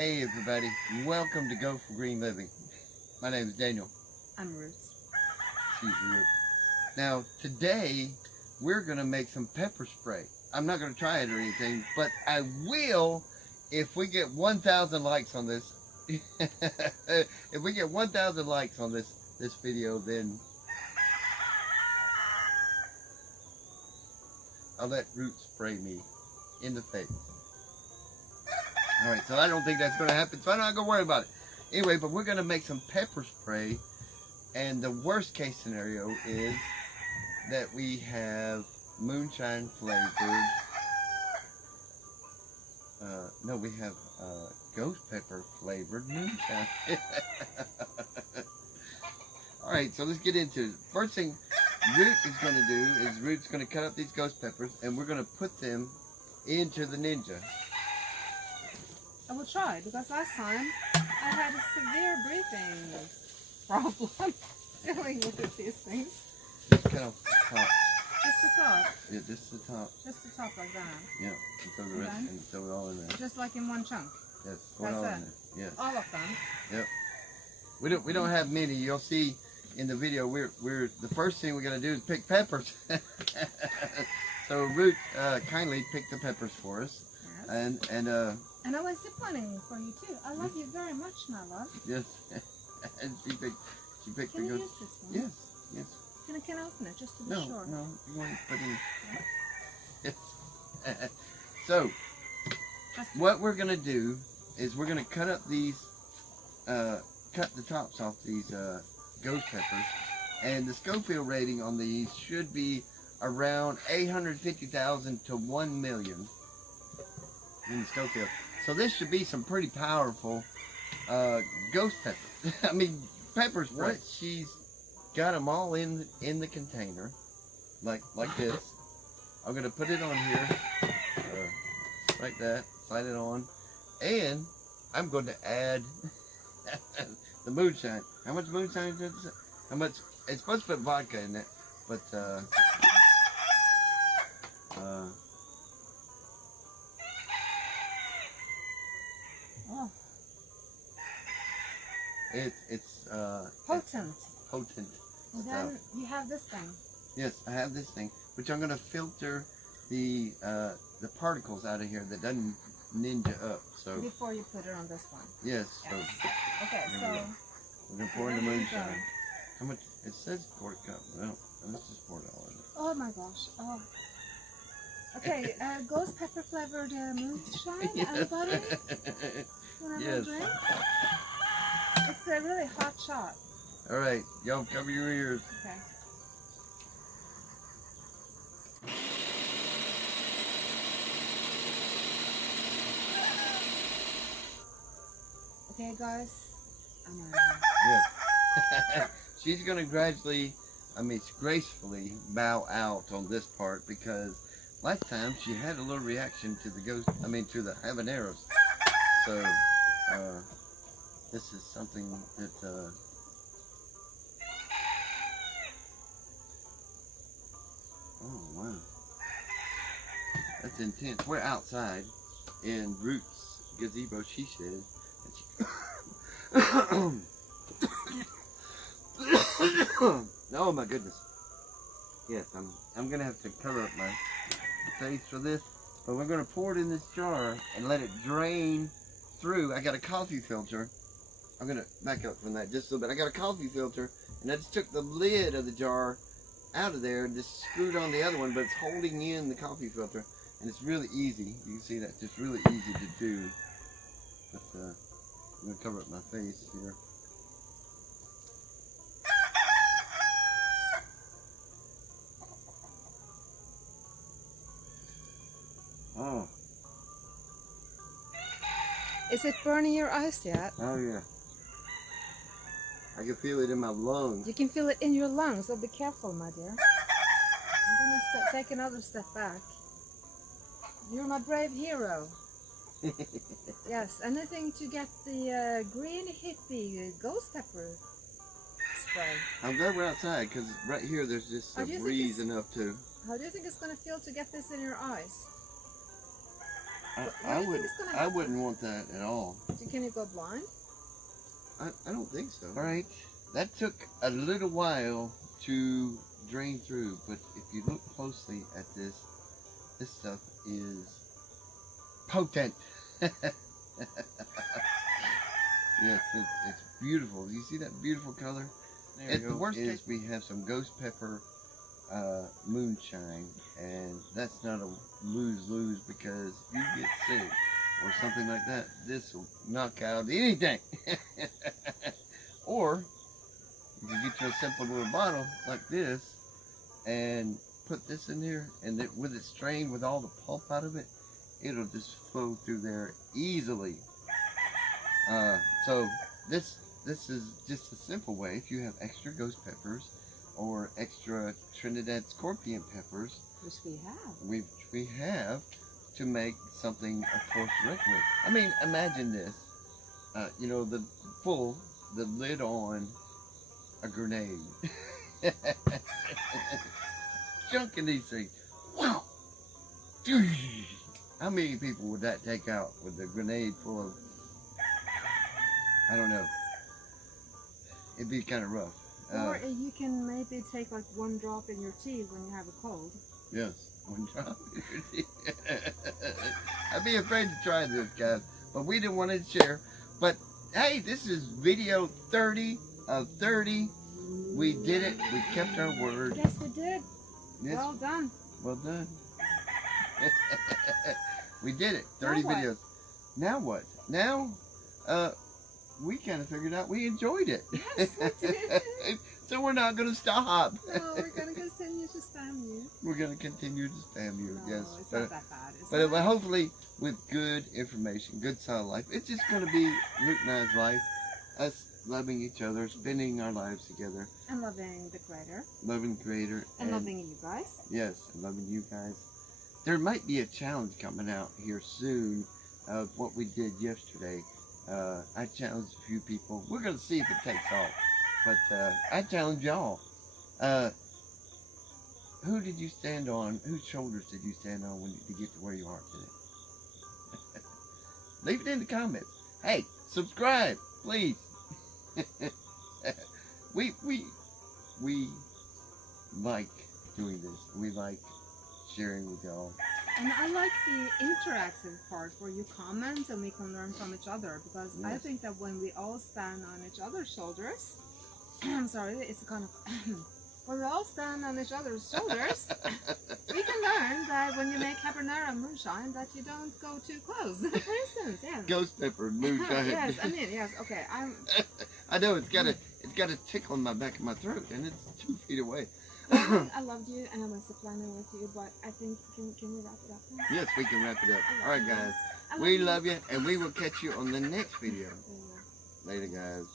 Hey everybody, welcome to Go for Green Living. My name is Daniel. I'm Ruts. She's Ruth. Now today we're going to make some pepper spray. I'm not going to try it or anything, but I will if we get 1,000 likes on this. If we get 1,000 likes on this video, then I'll let Ruth spray me in the face. Alright, so I don't think that's going to happen, so I'm not going to worry about it. Anyway, but we're going to make some pepper spray, and the worst case scenario is that we have moonshine flavored, no, we have ghost pepper flavored moonshine. Alright, so let's get into it. First thing Ruth is going to do is Ruth's going to cut up these ghost peppers, and we're going to put them into the Ninja. I will try, because last time I had a severe breathing problem dealing with these things. Just cut off the top. Just the top? Yeah, just the top. Just the top like that? Yeah, and throw the rest and throw it all in there. Just like in one chunk? Yes, throw it all in there. Yes. All of them? Yep. We don't have many. You'll see in the video we're the first thing we're gonna do is pick peppers. So Ruth kindly picked the peppers for us. Yes. And I was ziplining for you too. I love you very much, my love. Yes. And she picked Can the you good. use this one? Yes, yes. Can I open it just to be sure? No, you want to put in. Yes. So, what we're gonna do is we're gonna cut up these, cut the tops off these ghost peppers, and the Scoville rating on these should be around 850,000 to 1 million in the Scoville. So this should be some pretty powerful ghost peppers. I mean, pepper spray. She's got them all in the container, like this. I'm gonna put it on here, like that. Slide it on, and I'm going to add the moonshine. How much moonshine is it? How much? It's supposed to put vodka in it, but it's potent. Potent. And then you have this thing. Yes, I have this thing, which I'm going to filter the particles out of here that doesn't ninja up. So before you put it on this one. Yes. Yes. So okay, so we're going to pour in the moonshine. How much? It says quarter cup. Well, let's just pour it all in. Oh my gosh. Oh. Okay, ghost pepper flavored moonshine and butter. Yes. Drink? It's a really hot shot. All right, y'all cover your ears. Okay. Okay, guys. I'm out of here. Yes. She's gonna gradually, gracefully bow out on this part because last time she had a little reaction to the to the habaneros. So, this is something that, oh wow, that's intense. We're outside in Ruts gazebo, she said. Oh my goodness. Yes, I'm gonna have to cover up my face for this, but we're gonna pour it in this jar and let it drain through. I got a coffee filter. I'm gonna back up from that just a little bit. I got a coffee filter, and I just took the lid of the jar out of there and just screwed on the other one, but it's holding in the coffee filter, and it's really easy. You can see that, just really easy to do. But I'm gonna cover up my face here. Oh. Is it burning your eyes yet? Oh yeah. I can feel it in my lungs. You can feel it in your lungs, so be careful, my dear. I'm gonna take another step back. You're my brave hero. Yes, anything to get the green hippie ghost pepper spray. I'm glad we're outside because right here there's just a breeze enough to. How do you think it's gonna feel to get this in your eyes? I wouldn't want that at all. Can you go blind? I don't think so. All right, that took a little while to drain through, but if you look closely at this stuff is potent. Yes, it's beautiful. You see that beautiful color? The worst is we have some ghost pepper moonshine, and that's not a lose-lose, because if you get sick or something like that, this will knock out anything. Or you can get you a simple little bottle like this and put this in there, and with it strained with all the pulp out of it, it'll just flow through there easily. So this is just a simple way. If you have extra ghost peppers or extra Trinidad scorpion peppers, which we have, to make something a force to reckon with. I mean, imagine this. You know, the lid on a grenade. Chunking these things. Wow. How many people would that take out with a grenade full of, I don't know. It'd be kind of rough. Or you can maybe take like one drop in your tea when you have a cold. Yes, one drop in your tea. I'd be afraid to try this, guys, but we didn't want to share. But hey, this is video 30 of 30. We did it. We kept our word. Yes, we did. Yes. Well done. Well done. We did it. 30 videos. Now what? Now, we kind of figured out we enjoyed it. Yes, we did. So we're not going to stop. No, we're going to continue to spam you. We're going to continue to spam you, No, yes. it's not that bad. But hopefully with good information, good solid life. It's just going to be Luke and I's life. Us loving each other, spending our lives together. And loving the Creator. Loving the Creator. And loving you guys. Yes, and loving you guys. There might be a challenge coming out here soon of what we did yesterday. I challenged a few people. We're going to see if it takes off. But I challenge y'all. Who did you stand on? Whose shoulders did you stand on to get to where you are today? Leave it in the comments. Hey, subscribe, please. we like doing this. We like sharing with y'all. And I like the interactive part where you comment and we can learn from each other, because Yes. I think that when we all stand on each other's shoulders, I'm sorry, it's a kind of when we all stand on each other's shoulders, we can learn that when you make habanero moonshine, that you don't go too close. For instance, yeah. Ghost pepper moonshine. Yes, I mean, yes. Okay, I know it's got a tickle in my back of my throat, and it's 2 feet away. I loved you, and I was planning with you, but I think can we wrap it up now? Yes, we can wrap it up. All right, guys. I We love you, and we will catch you on the next video. Yeah. Later, guys.